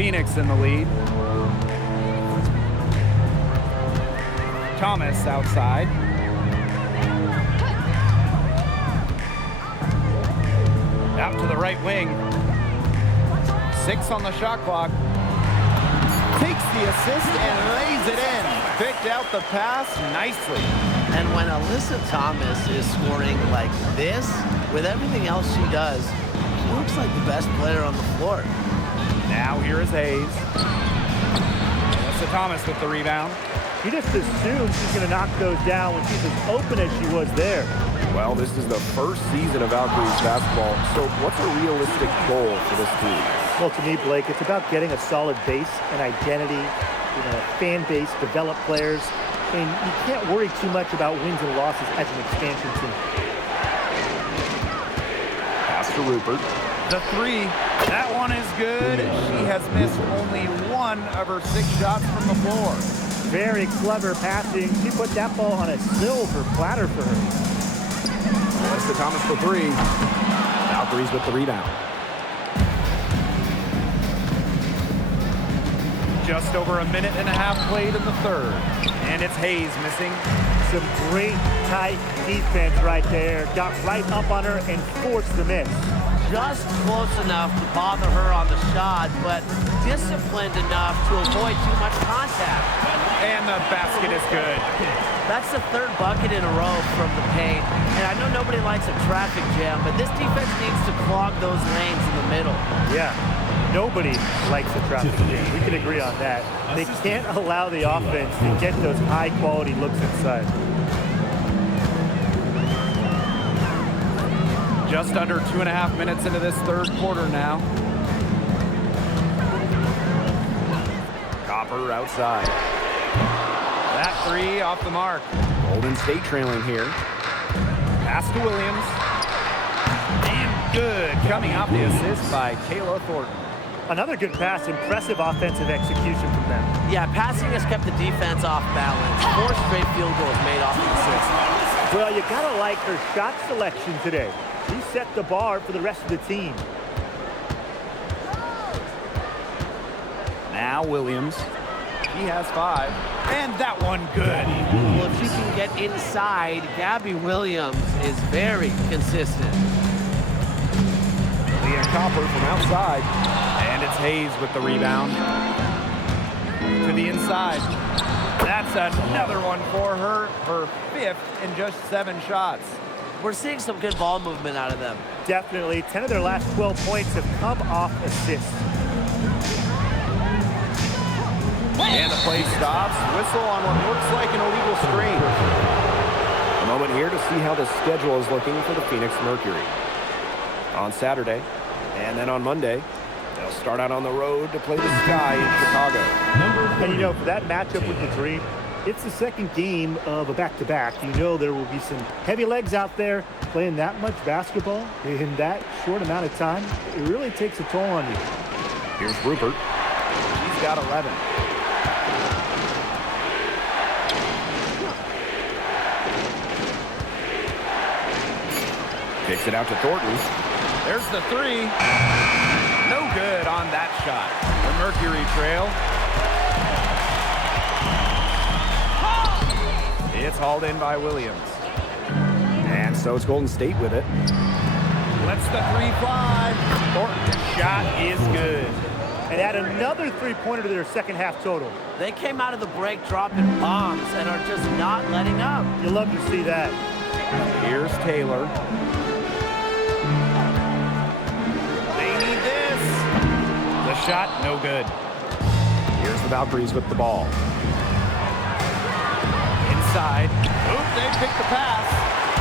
Phoenix in the lead. Thomas outside. Out to the right wing. 6 on the shot clock. Takes the assist and lays it in. Picked out the pass nicely. And when Alyssa Thomas is scoring like this, with everything else she does, she looks like the best player on the floor. Now here is Hayes. Alyssa Thomas with the rebound. You just assume she's going to knock those down when she's as open as she was there. Well, this is the first season of Valkyries basketball, so what's a realistic goal for this team? Well, to me, Blake, it's about getting a solid base, an identity, a fan base, develop players, and you can't worry too much about wins and losses as an expansion team. Pass to Rupert. The 3, that one is good. She has missed only 1 of her 6 shots from the floor. Very clever passing. She put that ball on a silver platter for her. Alyssa Thomas for 3. Valkyries with the rebound. Just over a minute and a half played in the 3rd. And it's Hayes missing. Some great tight defense right there. Got right up on her and forced the miss. Just close enough to bother her on the shot, but disciplined enough to avoid too much contact. And the basket is good. That's the 3rd bucket in a row from the paint. And I know nobody likes a traffic jam, but this defense needs to clog those lanes in the middle. Yeah, nobody likes a traffic jam. We can agree on that. They can't allow the offense to get those high-quality looks inside. Just under 2.5 minutes into this 3rd quarter now. Copper outside. That 3 off the mark. Golden State trailing here. Pass to Williams. And good. Coming off the assist by Kayla Thornton. Another good pass. Impressive offensive execution from them. Yeah, passing has kept the defense off balance. 4 straight field goals made off the assist. Well, you gotta like her shot selection today. She set the bar for the rest of the team. Now Williams. He has 5. And that one good. Well, if she can get inside, Gabby Williams is very consistent. Leah Copper from outside. And it's Hayes with the rebound. To the inside. That's another one for her. Her 5th in just 7 shots. We're seeing some good ball movement out of them. Definitely. 10 of their last 12 points have come off assists. And the play stops. Whistle on what looks like an illegal screen. A moment here to see how the schedule is looking for the Phoenix Mercury. On Saturday, and then on Monday, they'll start out on the road to play the Sky in Chicago. And for that matchup with the Dream, it's the 2nd game of a back-to-back. There will be some heavy legs out there playing that much basketball in that short amount of time. It really takes a toll on you. Here's Rupert. He's got 11. Kicks it out to Thornton. There's the 3. No good on that shot. The Mercury trail. It's hauled in by Williams. And so it's Golden State with it. Lets the 3 fly. Thornton's shot is good. And add another 3-pointer to their 2nd half total. They came out of the break dropping bombs and are just not letting up. You love to see that. Here's Taylor. They need this. The shot, no good. Here's the Valkyries with the ball. Inside. Oop, they picked the pass.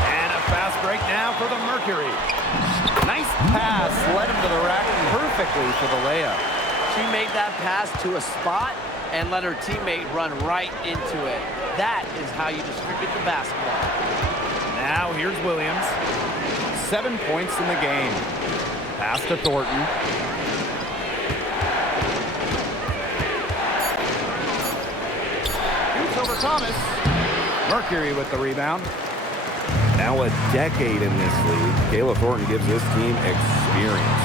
And a fast break now for the Mercury. Nice pass. Led him to the rack perfectly for the layup. She made that pass to a spot and let her teammate run right into it. That is how you distribute the basketball. Now here's Williams. 7 points in the game. Pass to Thornton. Shoots over Thomas. Mercury with the rebound. Now a decade in this league, Kayla Thornton gives this team experience.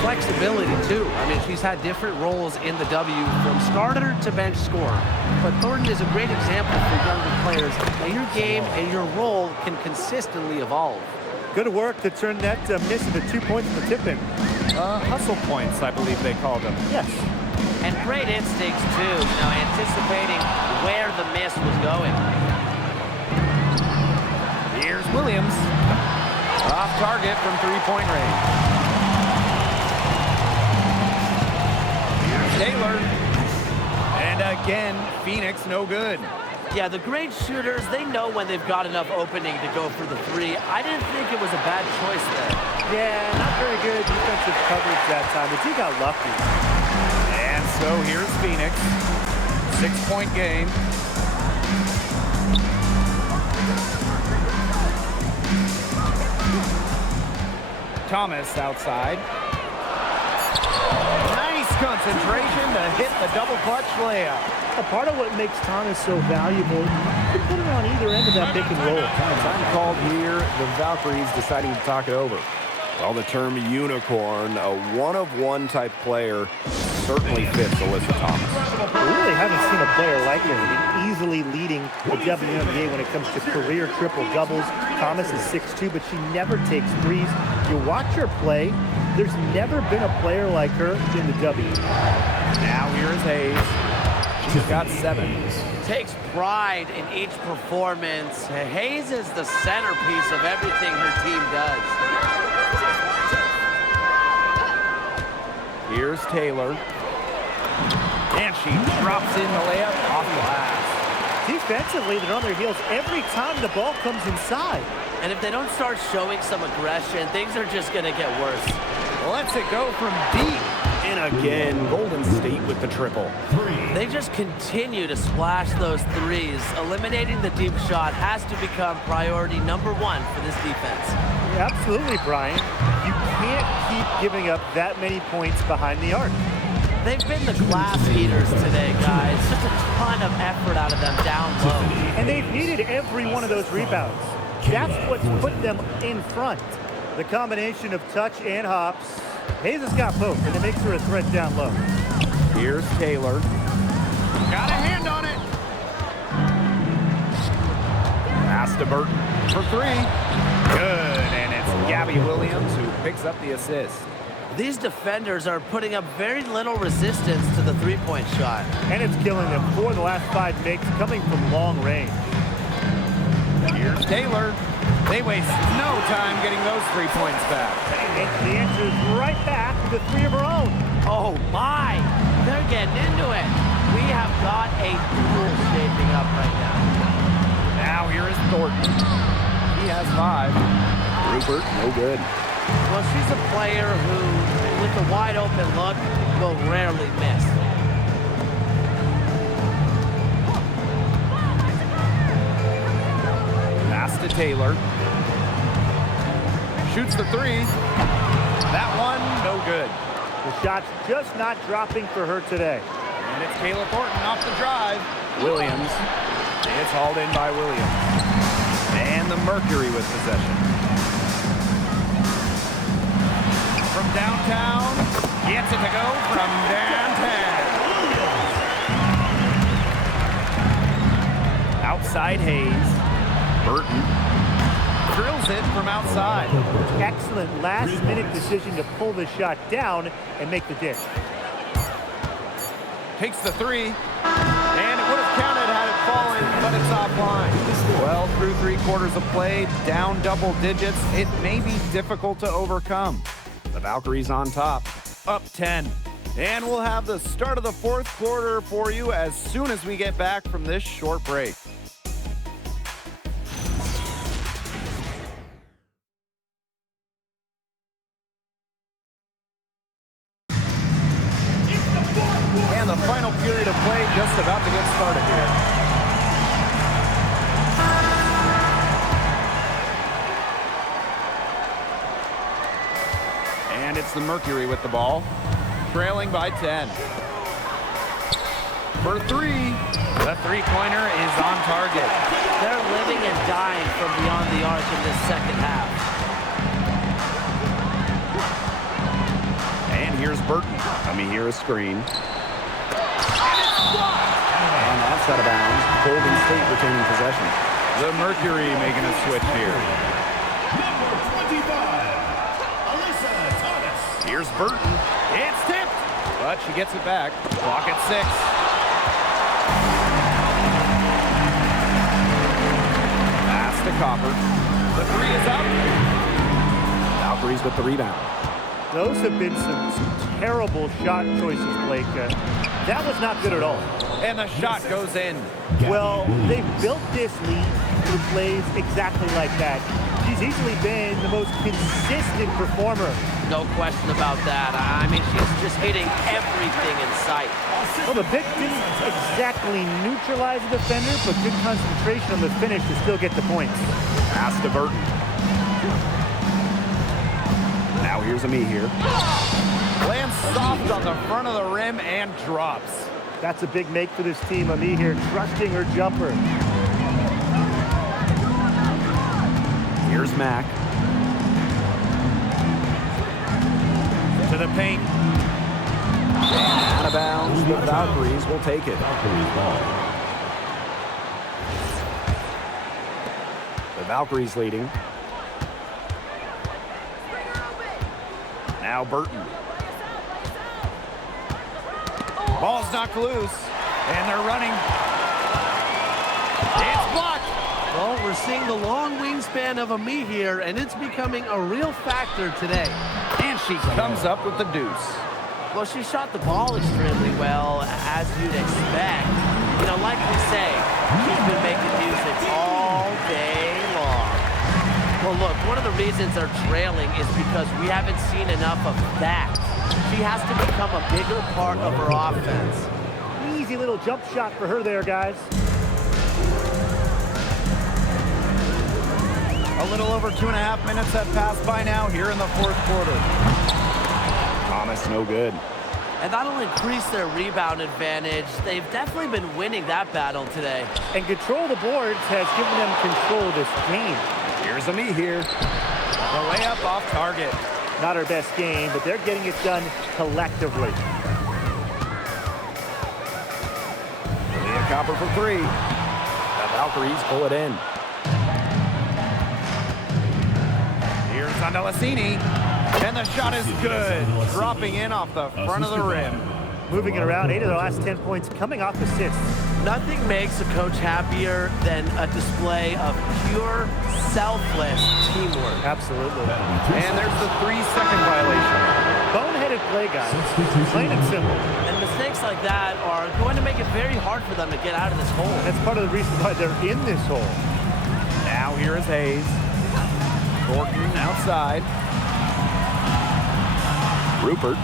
Flexibility, too. I mean, she's had different roles in the W from starter to bench scorer. But Thornton is a great example for younger players that your game and your role can consistently evolve. Good work to turn that miss into 2 points in the tip-in. Hustle points, I believe they called them. Yes. And great instincts, too, anticipating where the miss was going. Here's Williams. Off target from three-point range. Here's Taylor. And again, Phoenix no good. Yeah, the great shooters, they know when they've got enough opening to go for the three. I didn't think it was a bad choice there. Yeah, not very good defensive coverage that time, but he got lucky. And so here's Phoenix. 6-point game. Thomas outside. Nice concentration to hit the double clutch layup. A part of what makes Thomas so valuable, you can put him on either end of that pick and roll. Time called here, the Valkyries deciding to talk it over. Well, the term unicorn, a one-of-one type player, certainly fits Alyssa Thomas. We really haven't seen a player like her. I mean, easily leading the WNBA when it comes to career triple-doubles. Thomas is 6'2", but she never takes threes. You watch her play, there's never been a player like her in the W. Now here's Hayes. She's got 7. Takes pride in each performance. Hayes is the centerpiece of everything her team does. Here's Taylor. And she drops in the layup off glass. Defensively, they're on their heels every time the ball comes inside. And if they don't start showing some aggression, things are just going to get worse. Lets it go from deep. And again, Golden State with the triple. They just continue to splash those threes. Eliminating the deep shot has to become priority number 1 for this defense. Yeah, absolutely, Brian. You can't keep giving up that many points behind the arc. They've been the glass eaters today, guys. Just a ton of effort out of them down low. And they've needed every one of those rebounds. That's what's put them in front. The combination of touch and hops. Hayes has got both, and it makes her a threat down low. Here's Taylor. Got a hand on it. Pass to Burton for 3. Good, and it's Gabby Williams who picks up the assist. These defenders are putting up very little resistance to the three-point shot. And it's killing them. 4 of the last 5 makes coming from long range. Here's Taylor. They waste no time getting those 3 points back. And the answer is right back to 3 of her own. Oh my, they're getting into it. We have got a duel shaping up right now. Now here is Thornton. He has 5. Rupert, no good. Well, she's a player who, with a wide open look, will rarely miss. Pass to Taylor. Shoots the 3. That one, no good. The shot's just not dropping for her today. And it's Kayla Thornton off the drive. Williams. It's hauled in by Williams. And the Mercury with possession. From downtown. Gets it to go from downtown. Outside Hayes. Burton drills it from outside. Excellent last-minute decision to pull the shot down and make the dish. Takes the 3, and it would have counted had it fallen, but it's offline. Well, through 3 quarters of play, down double digits, it may be difficult to overcome. The Valkyries on top, up 10. And we'll have the start of the 4th quarter for you as soon as we get back from this short break. And the final period of play just about to get started here. And it's the Mercury with the ball, trailing by 10. For 3, the 3-pointer is on target. They're living and dying from beyond the arc in this second half. And here's Burton. Here a screen. And that's out of bounds. Golden State retaining possession. The Mercury making a switch here. Here's Burton. It's tipped, but she gets it back. Clock at 6. Pass to Copper. The 3 is up. Valkyries with the rebound. Those have been some terrible shot choices, Blake. That was not good at all. And the shot goes in. Well, they've built this lead through plays exactly like that. She's easily been the most consistent performer. No question about that. I mean, she's just hitting everything in sight. Well, the pick didn't exactly neutralize the defender, but good concentration on the finish to still get the points. Pass to Burton. Now here's Ami here. Lands soft on the front of the rim and drops. That's a big make for this team. Ami here trusting her jumper. Here's Mack. To the paint. Out of bounds. The Valkyries will take it. The Valkyries leading. Now Burton. Ball's knocked loose, and they're running. It's blocked. Well, we're seeing the long wingspan of Ami here, and it's becoming a real factor today. And she comes up with the deuce. Well, she shot the ball extremely well, as you'd expect. You know, like we say, she's been making music all day long. Well, look, one of the reasons they're trailing is because we haven't seen enough of that. She has to become a bigger part of her offense. Easy little jump shot for her there, guys. A little over 2.5 minutes have passed by now here in the 4th quarter. Thomas, no good. And that'll increase their rebound advantage. They've definitely been winning that battle today. And control the boards has given them control of this game. Here's Ami here. The layup off target. Not her best game, but they're getting it done collectively. Leah Copper for 3. The Valkyries pull it in. Here's Andalassini. And the shot is good. Dropping in off the front of the rim. Moving it around, 8 of the last 10 points coming off assists. Nothing makes a coach happier than a display of pure, selfless teamwork. Absolutely. And there's the 3-second violation. Boneheaded play, guys. Plain and simple. And mistakes like that are going to make it very hard for them to get out of this hole. That's part of the reason why they're in this hole. Now here is Hayes. Thornton outside. Rupert.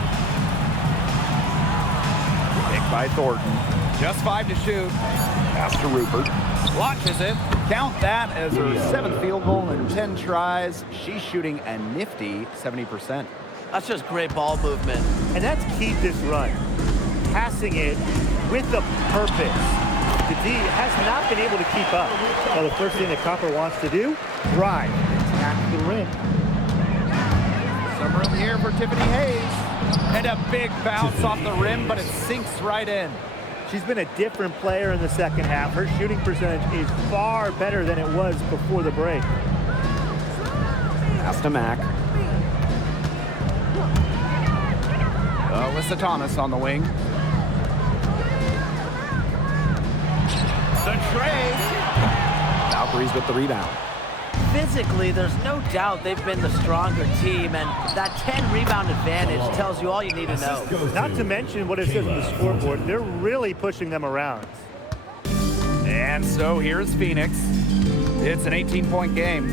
Picked by Thornton. Just 5 to shoot. Pass to Rupert. Launches it. Count that as her 7th field goal in 10 tries. She's shooting a nifty 70%. That's just great ball movement. And that's key to this run. Passing it with a purpose. The D has not been able to keep up. Well, the first thing that Copper wants to do, drive, attack the rim. Some room here for Tiffany Hayes. And a big bounce off the rim, but it sinks right in. She's been a different player in the second half. Her shooting percentage is far better than it was before the break. Pass to Mack. Alyssa Thomas on the wing. The tray. Valkyries with the rebound. Physically, there's no doubt they've been the stronger team, and that 10 rebound advantage tells you all you need to know. Not to mention what it says on the scoreboard. They're really pushing them around. And so here's Phoenix. It's an 18-point game.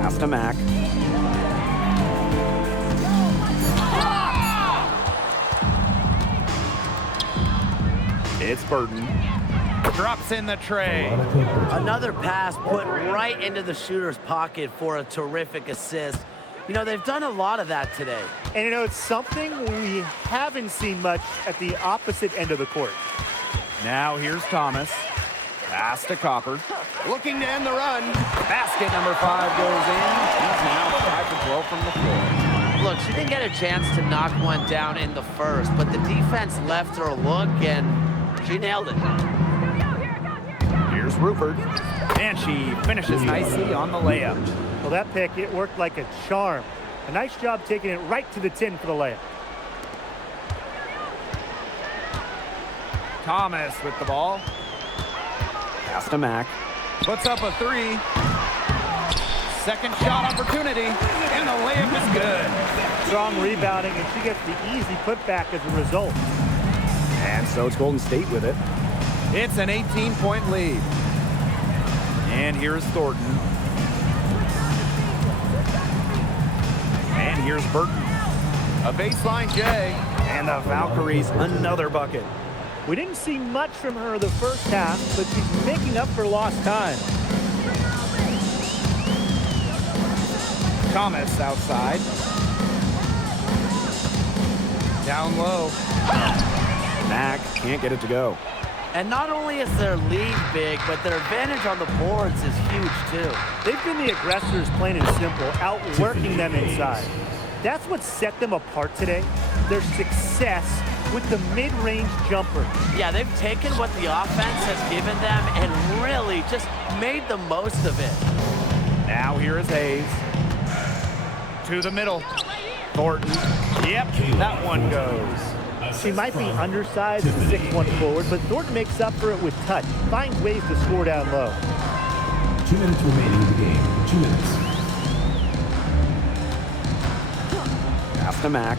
Pass to Mack. It's Burton. Drops in the tray. Another pass put right into the shooter's pocket for a terrific assist. You know, they've done a lot of that today. And you know, it's something we haven't seen much at the opposite end of the court. Now here's Thomas. Pass to Copper. Looking to end the run. Basket number 5 goes in. He's now 5 for 12 from the floor. Look, she didn't get a chance to knock one down in the first, but the defense left her a look, and she nailed it. Here's Rupert. And she finishes nicely on the layup. Well, that pick, it worked like a charm. A nice job taking it right to the tin for the layup. Thomas with the ball. Pass to Mack. Puts up a 3. Second shot opportunity. And the layup is good. Strong rebounding, and she gets the easy putback as a result. And so it's Golden State with it. It's an 18-point lead. And here's Thornton. And here's Burton. A baseline J. And the Valkyries another bucket. We didn't see much from her the first half, but she's making up for lost time. Thomas outside. Down low. Mack can't get it to go. And not only is their lead big, but their advantage on the boards is huge, too. They've been the aggressors, plain and simple, outworking them inside. That's what set them apart today, their success with the mid-range jumper. Yeah, they've taken what the offense has given them and really just made the most of it. Now here is Hayes. To the middle. Thornton. Yep, that one goes. She might be undersized as a 6'1" forward, but Thornton makes up for it with touch, finds ways to score down low. 2 minutes remaining in the game. 2 minutes. Pass to Mack.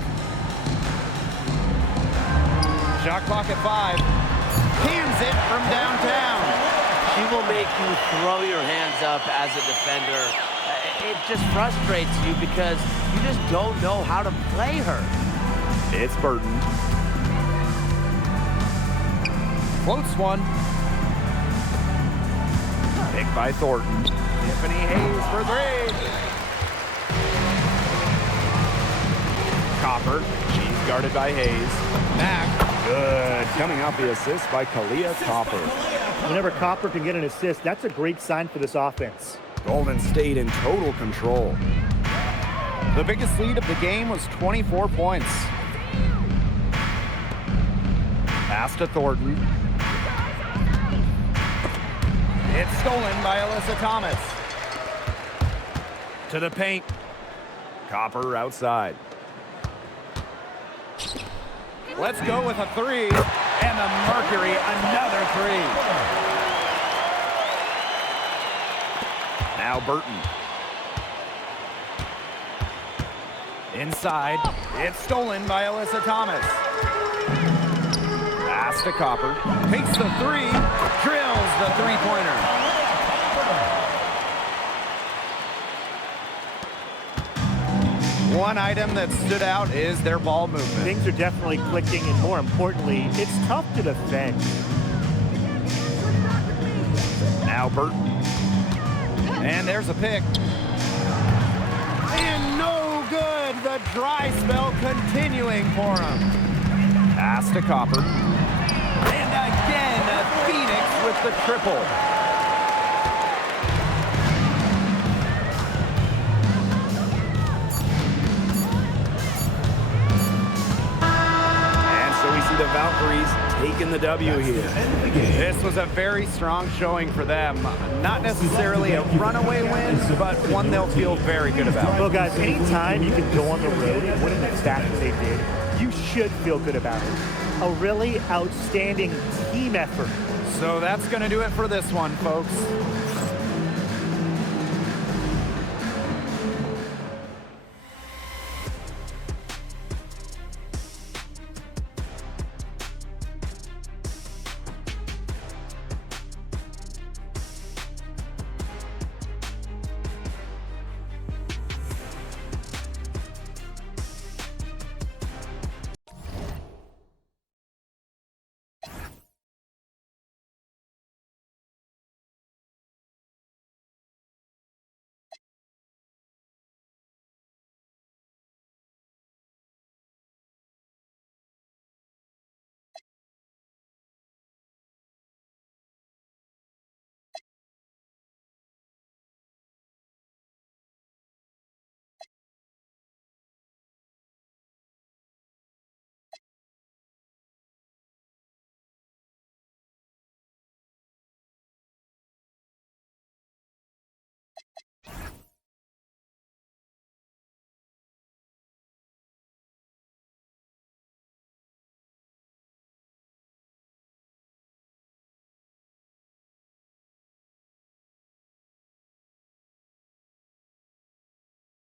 Shot clock at 5. Hands it from downtown. She will make you throw your hands up as a defender. It just frustrates you because you just don't know how to play her. It's Burton. Floats one. Picked by Thornton. Tiffany Hayes for 3. Copper. She's guarded by Hayes. Mack. Good. Coming out the assist by Kalia Copper. Whenever Copper can get an assist, that's a great sign for this offense. Golden State in total control. The biggest lead of the game was 24 points. Pass to Thornton. It's stolen by Alyssa Thomas. To the paint. Copper outside. Let's go with a 3. And the Mercury, another 3. Now Burton. Inside. It's stolen by Alyssa Thomas. Pass to Copper. Takes the 3. Drills the 3-pointer. One item that stood out is their ball movement. Things are definitely clicking, and more importantly, it's tough to defend. Now Burton. And there's a pick. And no good. The dry spell continuing for him. Pass to Copper. And again, Phoenix with the triple. And so we see the Valkyries taking the W here. This was a very strong showing for them. Not necessarily a runaway win, but one they'll feel very good about. Well, guys, anytime you can go on the road and win in the fashion they did, you should feel good about it. A really outstanding team effort. So that's going to do it for this one, folks.